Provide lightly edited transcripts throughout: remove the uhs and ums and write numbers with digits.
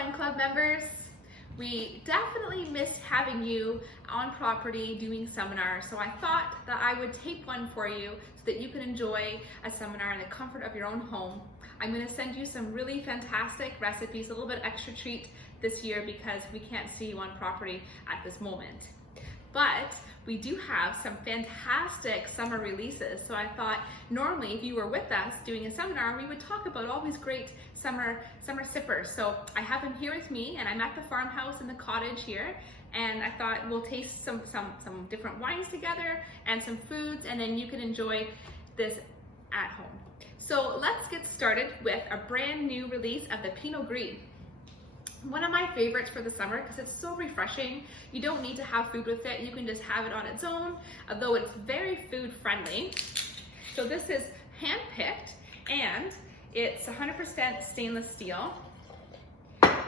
Wine Club members. We definitely missed having you on property doing seminars, so I thought that I would tape one for you so that you can enjoy a seminar in the comfort of your own home. I'm going to send you some really fantastic recipes, a little bit extra treat this year because we can't see you on property at this moment. But we do have some fantastic summer releases. So I thought normally if you were with us doing a seminar, we would talk about all these great summer sippers. So I have them here with me, and I'm at the farmhouse in the cottage here. And I thought we'll taste some different wines together and some foods, and then you can enjoy this at home. So let's get started with a brand new release of the Pinot Gris. One of my favorites for the summer because it's so refreshing. You don't need to have food with it. You can just have it on its own, although it's very food friendly. So this is hand-picked and it's 100% stainless steel,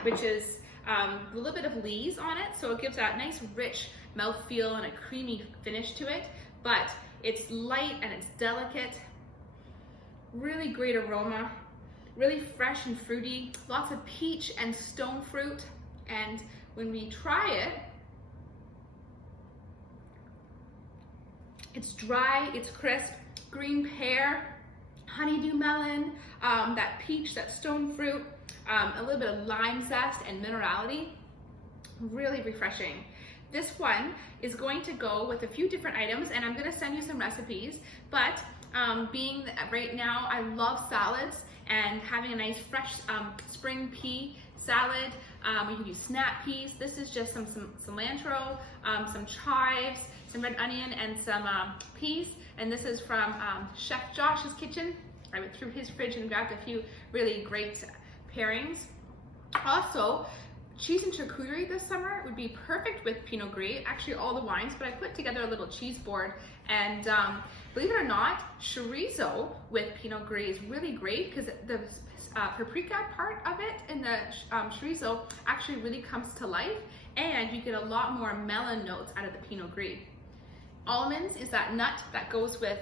which is a little bit of lees on it. So it gives that nice rich mouthfeel and a creamy finish to it, but it's light and it's delicate. Really great aroma. Really fresh and fruity, lots of peach and stone fruit. And when we try it, it's dry, it's crisp, green pear, honeydew melon, that peach, that stone fruit, a little bit of lime zest and minerality. Really refreshing. This one is going to go with a few different items, and I'm gonna send you some recipes, but being that right now I love salads, and having a nice fresh spring pea salad. You can use snap peas. This is just some cilantro, some chives, some red onion, and some peas. And this is from Chef Josh's kitchen. I went through his fridge and grabbed a few really great pairings. Also, cheese and charcuterie this summer would be perfect with Pinot Gris, actually all the wines, but I put together a little cheese board, and believe it or not, chorizo with Pinot Gris is really great because the paprika part of it in the chorizo actually really comes to life, and you get a lot more melon notes out of the Pinot Gris. Almonds is that nut that goes with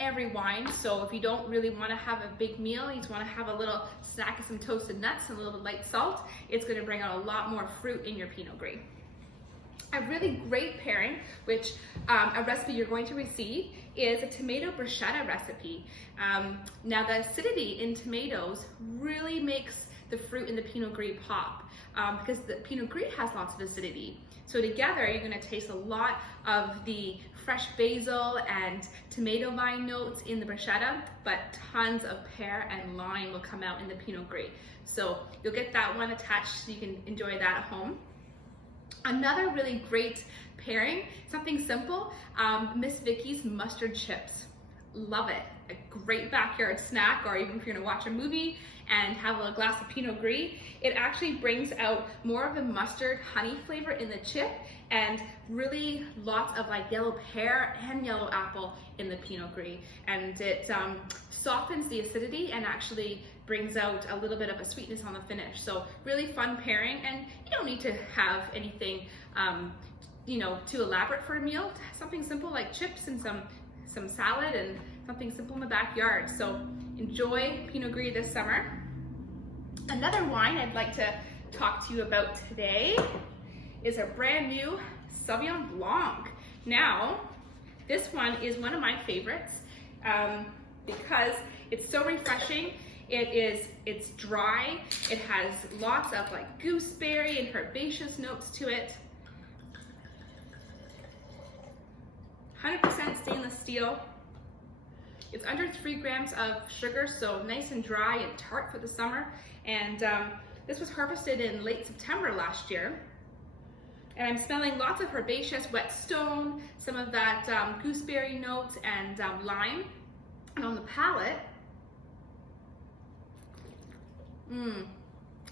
every wine, so if you don't really want to have a big meal, you just want to have a little snack of some toasted nuts and a little light salt, it's going to bring out a lot more fruit in your Pinot Gris. A really great pairing, which a recipe you're going to receive, is a tomato bruschetta recipe. Now the acidity in tomatoes really makes the fruit in the Pinot Gris pop because the Pinot Gris has lots of acidity. So together you're going to taste a lot of the fresh basil and tomato vine notes in the bruschetta, but tons of pear and lime will come out in the Pinot Gris. So you'll get that one attached so you can enjoy that at home. Another really great pairing, something simple, Miss Vicky's mustard chips. Love it. A great backyard snack, or even if you're gonna watch a movie and have a glass of Pinot Gris, it actually brings out more of the mustard honey flavor in the chip, and really lots of like yellow pear and yellow apple in the Pinot Gris. And it softens the acidity and actually brings out a little bit of a sweetness on the finish. So really fun pairing, and you don't need to have anything too elaborate for a meal. Something simple like chips and some salad and something simple in the backyard. So enjoy Pinot Gris this summer. Another wine I'd like to talk to you about today is a brand new Sauvignon Blanc. Now, this one is one of my favorites because it's so refreshing. It's dry. It has lots of like gooseberry and herbaceous notes to it. 100% stainless steel. It's under 3 grams of sugar, so nice and dry and tart for the summer. And this was harvested in late September last year. And I'm smelling lots of herbaceous whetstone, some of that gooseberry notes and lime. And on the palate,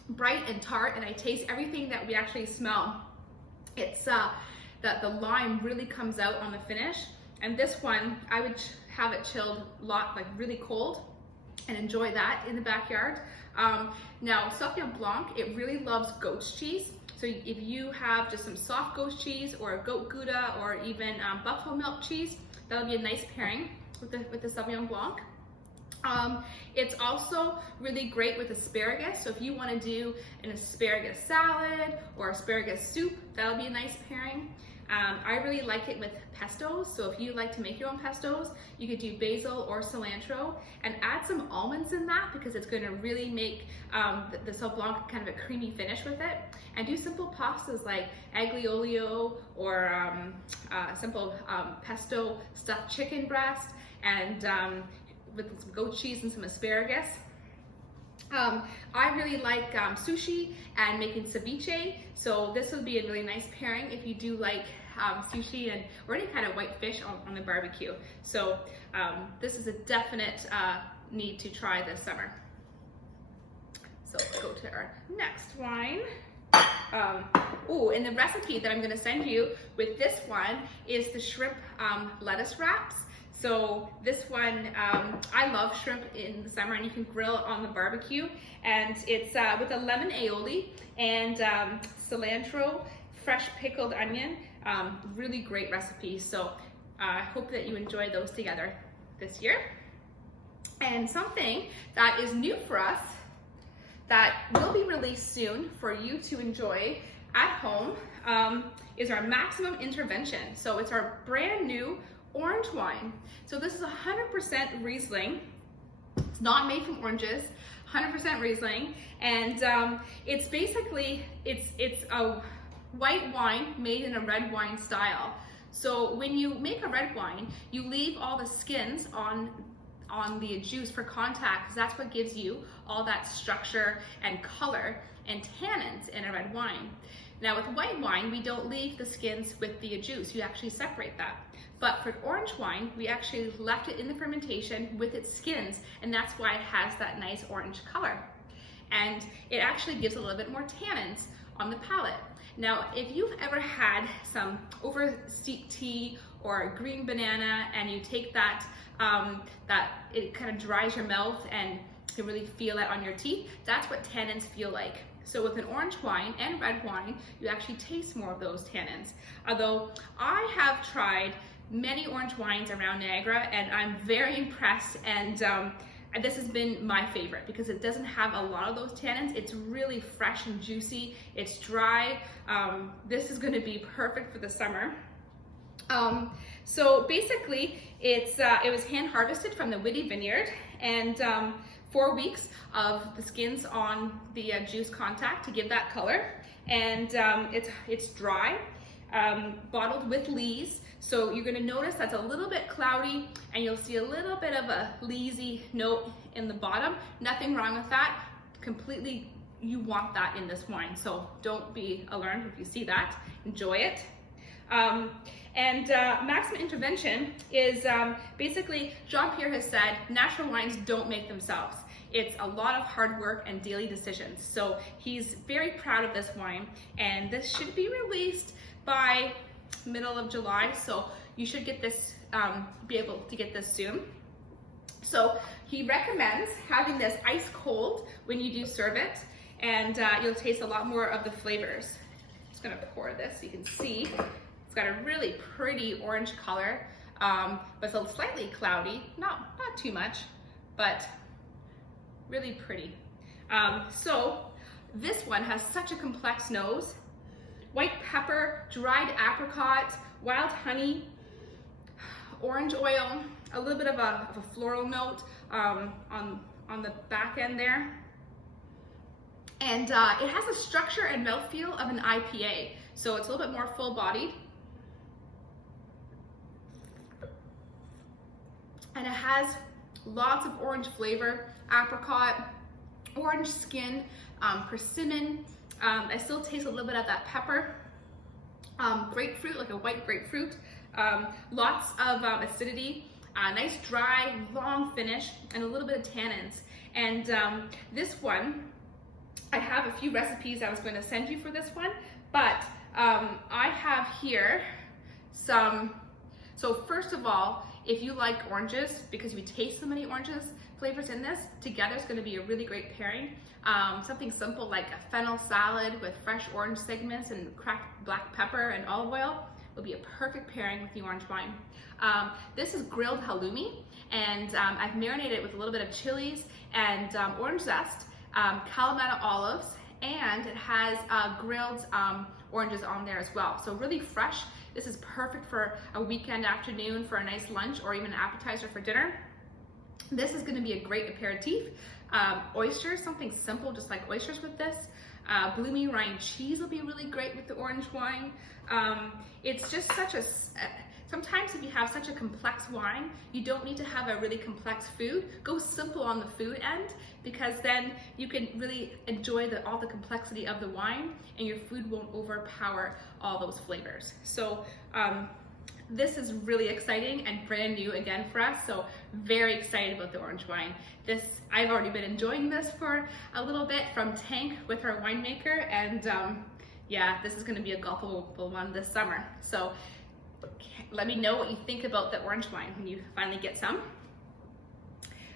bright and tart, and I taste everything that we actually smell. It's the lime really comes out on the finish. And this one, I would have it chilled like really cold and enjoy that in the backyard. Now, Sauvignon Blanc, it really loves goat's cheese. So if you have just some soft goat's cheese or a goat Gouda or even buffalo milk cheese, that'll be a nice pairing with the Sauvignon Blanc. It's also really great with asparagus. So if you want to do an asparagus salad or asparagus soup, that'll be a nice pairing. I really like it with pestos. So if you like to make your own pestos, you could do basil or cilantro and add some almonds in that, because it's going to really make the Sauvignon Blanc kind of a creamy finish with it. And do simple pastas like aglio olio or simple pesto stuffed chicken breast, and with some goat cheese and some asparagus. I really like sushi and making ceviche, so this would be a really nice pairing if you do like sushi and or any kind of white fish on the barbecue. So this is a definite need to try this summer. So let's go to our next wine. And the recipe that I'm going to send you with this one is the shrimp lettuce wraps. So this one, I love shrimp in the summer, and you can grill it on the barbecue. And it's with a lemon aioli and cilantro, fresh pickled onion. Really great recipe. So I hope that you enjoy those together this year. And something that is new for us that will be released soon for you to enjoy at home is our Maximum Intervention. So it's our brand new orange wine. So this is 100% Riesling. It's not made from oranges, 100% Riesling, and it's basically it's a white wine made in a red wine style. So when you make a red wine, you leave all the skins on the juice for contact, because that's what gives you all that structure and color and tannins in a red wine. Now with white wine, we don't leave the skins with the juice. You actually separate that. But for orange wine, we actually left it in the fermentation with its skins, and that's why it has that nice orange color. And it actually gives a little bit more tannins on the palate. Now, if you've ever had some over-steeped tea or a green banana, and you take that, it kind of dries your mouth and you can really feel it on your teeth, that's what tannins feel like. So with an orange wine and red wine, you actually taste more of those tannins. Although I have tried many orange wines around Niagara, and I'm very impressed, and this has been my favorite because it doesn't have a lot of those tannins. It's really fresh and juicy. It's dry. This is going to be perfect for the summer. So basically, it was hand harvested from the Whitty Vineyard, and 4 weeks of the skins on the juice contact to give that color, and it's dry, bottled with lees. So you're going to notice that's a little bit cloudy, and you'll see a little bit of a leesy note in the bottom. Nothing wrong with that. Completely, you want that in this wine, so don't be alarmed if you see that. Enjoy it. Maximum Intervention is basically, Jean-Pierre has said, natural wines don't make themselves. It's a lot of hard work and daily decisions. So he's very proud of this wine, and this should be released by middle of July, so you should get this, be able to get this soon. So he recommends having this ice cold when you do serve it, and you'll taste a lot more of the flavors. I'm just gonna pour this so you can see. It's got a really pretty orange color, but it's a slightly cloudy, not too much, but really pretty. So this one has such a complex nose. White pepper, dried apricot, wild honey, orange oil, a little bit of a floral note on the back end there. And it has a structure and mouthfeel of an IPA, so it's a little bit more full-bodied. And it has lots of orange flavor, apricot, orange skin, persimmon. I still taste a little bit of that pepper, grapefruit, like a white grapefruit, lots of acidity, nice dry, long finish, and a little bit of tannins. And this one, I have a few recipes I was going to send you for this one, but I have here some. So first of all, if you like oranges, because we taste so many oranges flavors in this, together it's going to be a really great pairing. Something simple like a fennel salad with fresh orange segments and cracked black pepper and olive oil. will be a perfect pairing with the orange wine. This is grilled halloumi, and I've marinated it with a little bit of chilies and orange zest, Kalamata olives, and it has grilled oranges on there as well. So really fresh. This is perfect for a weekend afternoon for a nice lunch or even an appetizer for dinner. This is going to be a great aperitif. Oysters, something simple just like oysters with this. Bloomy rind cheese will be really great with the orange wine. It's just such a, sometimes if you have such a complex wine, you don't need to have a really complex food. Go simple on the food end, because then you can really enjoy all the complexity of the wine and your food won't overpower all those flavors. So this is really exciting and brand new again for us, so very excited about the orange wine. This, I've already been enjoying this for a little bit from Tank with our winemaker, and yeah, this is going to be a gulpable one this summer. So let me know what you think about the orange wine when you finally get some.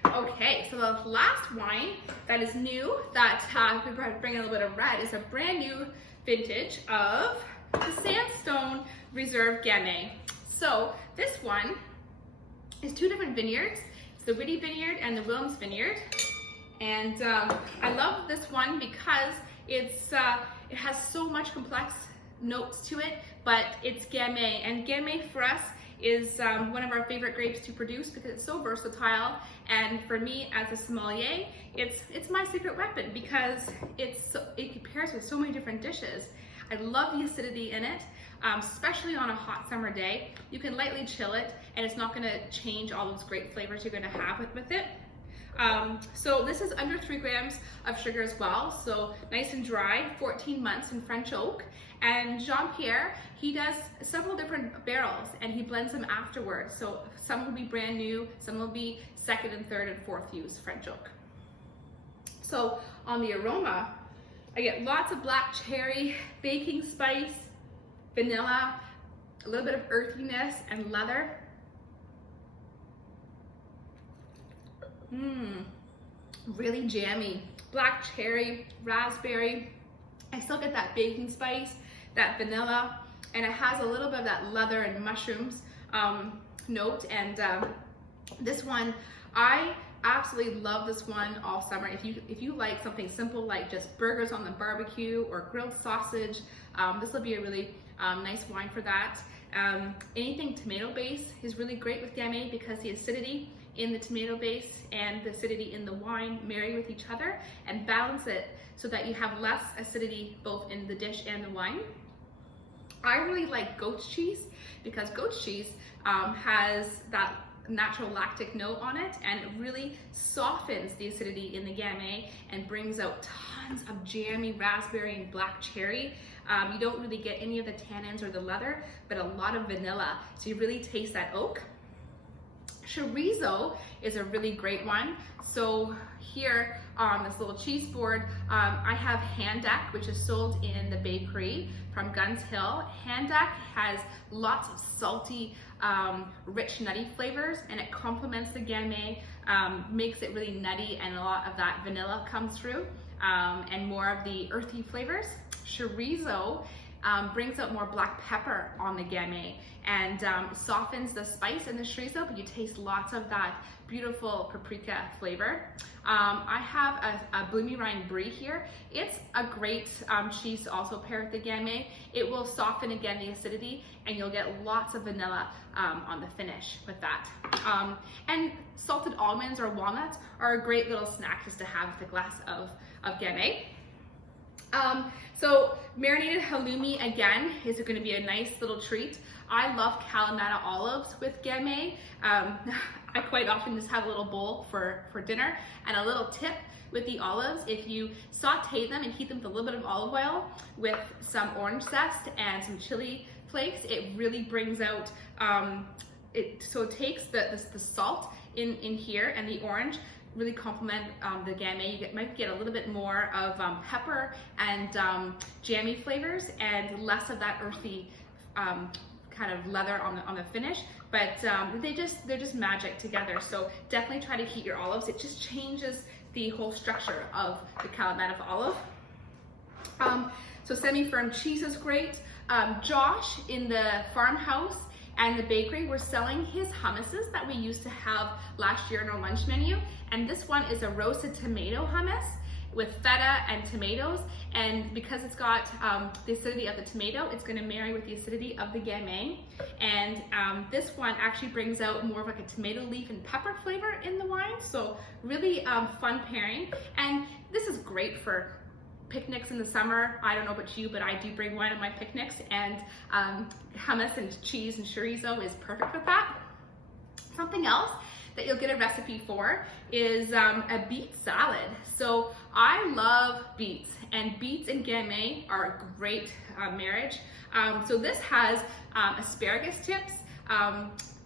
Okay, so the last wine that is new that we bring a little bit of red is a brand new vintage of the Sandstone Reserve Gamay. So this one is two different vineyards. It's the Whitty Vineyard and the Willems Vineyard. And I love this one because it has so much complex notes to it, but it's Gamay. And Gamay for us is one of our favorite grapes to produce because it's so versatile. And for me as a sommelier, it's my secret weapon because it pairs with so many different dishes. I love the acidity in it, especially on a hot summer day. You can lightly chill it and it's not gonna change all those great flavors you're gonna have with it. So this is under 3 grams of sugar as well, so nice and dry, 14 months in French oak. And Jean-Pierre, he does several different barrels and he blends them afterwards. So some will be brand new, some will be second and third and fourth use French oak. So on the aroma, I get lots of black cherry, baking spice, vanilla, a little bit of earthiness and leather. Really jammy. Black cherry, raspberry. I still get that baking spice, that vanilla, and it has a little bit of that leather and mushrooms note. And this one, I absolutely love this one all summer. If you like something simple like just burgers on the barbecue or grilled sausage, this will be a really nice wine for that. Anything tomato base is really great with Gamay because the acidity in the tomato base and the acidity in the wine marry with each other and balance it so that you have less acidity both in the dish and the wine. I really like goat's cheese because goat's cheese has that natural lactic note on it, and it really softens the acidity in the Gamay and brings out tons of jammy raspberry and black cherry. You don't really get any of the tannins or the leather, but a lot of vanilla, so you really taste that oak. Chorizo is a really great one. So here on this little cheese board, I have Handak, which is sold in the bakery from Guns Hill. Handak has lots of salty, rich, nutty flavors, and it complements the Gamay, makes it really nutty, and a lot of that vanilla comes through, and more of the earthy flavors. Chorizo brings out more black pepper on the Gamay and softens the spice in the chorizo, but you taste lots of that beautiful paprika flavor. I have a Bloomy Rind Brie here. It's a great cheese to also pair with the Gamay. It will soften again the acidity, and you'll get lots of vanilla on the finish with that. And salted almonds or walnuts are a great little snack just to have with a glass of Gamay. So marinated halloumi again is going to be a nice little treat. I love Kalamata olives with Gamay. I quite often just have a little bowl for dinner, and a little tip with the olives, if you saute them and heat them with a little bit of olive oil with some orange zest and some chili flakes, it really brings out, so it takes the salt in here and the orange, really complement the Gamay. You might get a little bit more of pepper and jammy flavors and less of that earthy kind of leather on the finish, but they're just magic together. So definitely try to heat your olives. It just changes the whole structure of the Kalamata olive. So semi-firm cheese is great. Josh in the farmhouse and the bakery were selling his hummuses that we used to have last year in our lunch menu. And this one is a roasted tomato hummus with feta and tomatoes. And because it's got the acidity of the tomato, it's gonna marry with the acidity of the gamay. And this one actually brings out more of like a tomato leaf and pepper flavor in the wine. So really fun pairing. And this is great for picnics in the summer. I don't know about you, but I do bring wine on my picnics, and hummus and cheese and chorizo is perfect with that. Something else that you'll get a recipe for is a beet salad. So I love beets, and beets and gamay are a great marriage. So this has asparagus tips,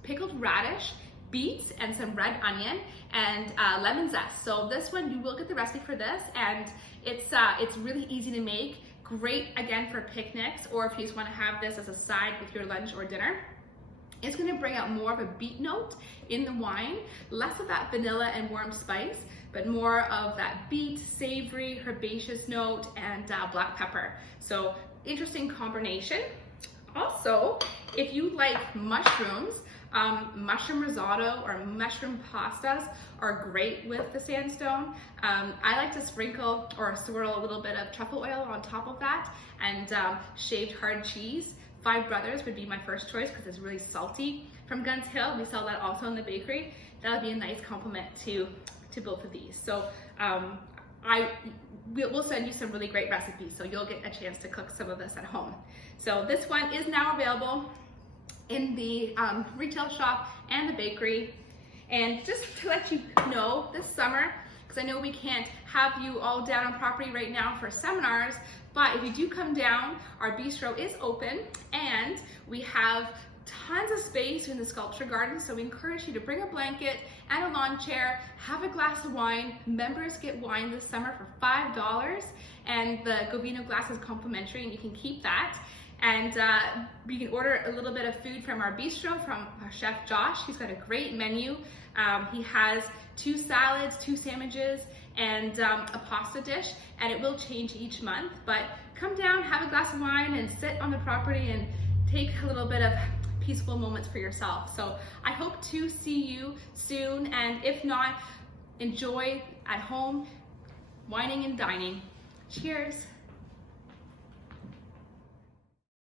pickled radish, beets, and some red onion, and lemon zest. So this one, you will get the recipe for this, and it's really easy to make. Great again for picnics, or if you just want to have this as a side with your lunch or dinner. It's going to bring out more of a beet note in the wine, less of that vanilla and warm spice, but more of that beet, savory, herbaceous note, and black pepper. So interesting combination. Also, if you like mushrooms, mushroom risotto or mushroom pastas are great with the sandstone. I like to sprinkle or swirl a little bit of truffle oil on top of that, and shaved hard cheese. Five Brothers would be my first choice because it's really salty. From Guns Hill, we sell that also in the bakery. That would be a nice complement to both of these. So we'll send you some really great recipes, so you'll get a chance to cook some of this at home. So this one is now available in the retail shop and the bakery. And just to let you know, this summer, because I know we can't have you all down on property right now for seminars, but if you do come down, our bistro is open and we have tons of space in the sculpture garden. So we encourage you to bring a blanket and a lawn chair, have a glass of wine. Members get wine this summer for $5, and the Govino glass is complimentary, and you can keep that. And you can order a little bit of food from our bistro, from our chef Josh. He's got a great menu. He has 2 salads, 2 sandwiches, and a pasta dish, and it will change each month. But come down, have a glass of wine, and sit on the property and take a little bit of peaceful moments for yourself. So I hope to see you soon, and if not, enjoy at home, wining and dining. Cheers.